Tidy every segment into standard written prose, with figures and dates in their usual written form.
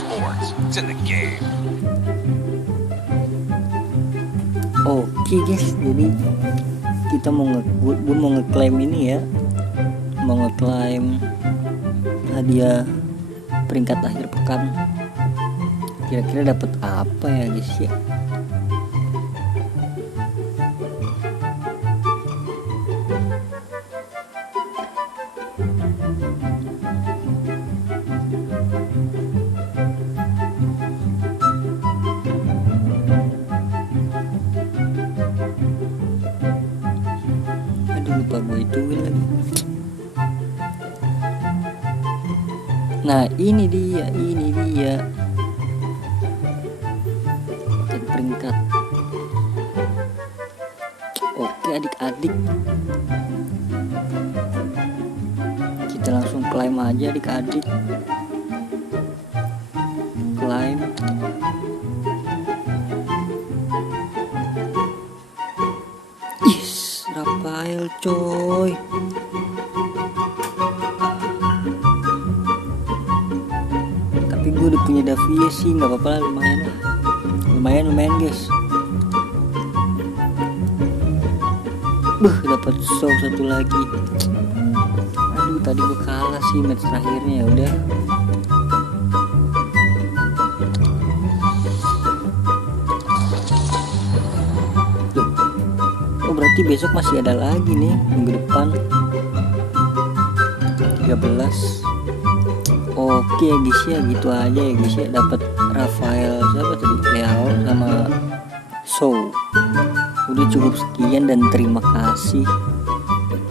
sports. It's in the game. Oke guys, jadi kita gue mau ngeklaim ini ya, mau ngeklaim hadiah peringkat akhir pekan. Kira-kira dapat apa ya guys ya? Lupa gue ituin lagi. Nah ini dia peringkat. Oke adik-adik, kita langsung klaim aja adik-adik. Klaim. Rafael coy. Tapi gue udah punya Davia sih, nggak apa-apa lah, lumayan guys. Dapat show satu lagi. Aduh tadi gue kalah sih match terakhirnya, udah. Berarti besok masih ada lagi nih, minggu depan 13. Oke guys ya, gitu aja ya guys ya. Dapat Rafael siapa tadi, Leo sama Show. Udah cukup sekian dan terima kasih.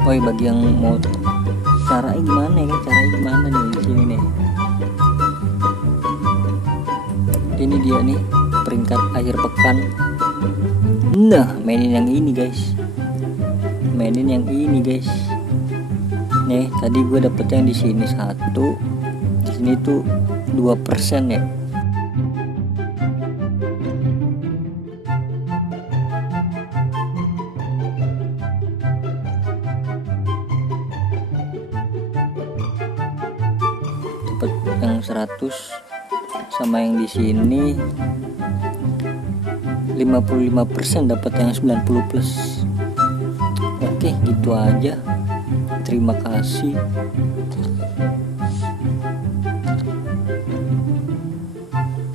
Oh ya, bagi yang mau caranya gimana nih di sini nih. Ini dia nih peringkat akhir pekan. Nah, mainin yang ini guys. Nih, tadi gue dapet yang di sini 1, di sini tuh 2% ya. Dapet yang 100 sama yang di sini 55%, dapat yang 90 plus. Oke, gitu aja. Terima kasih.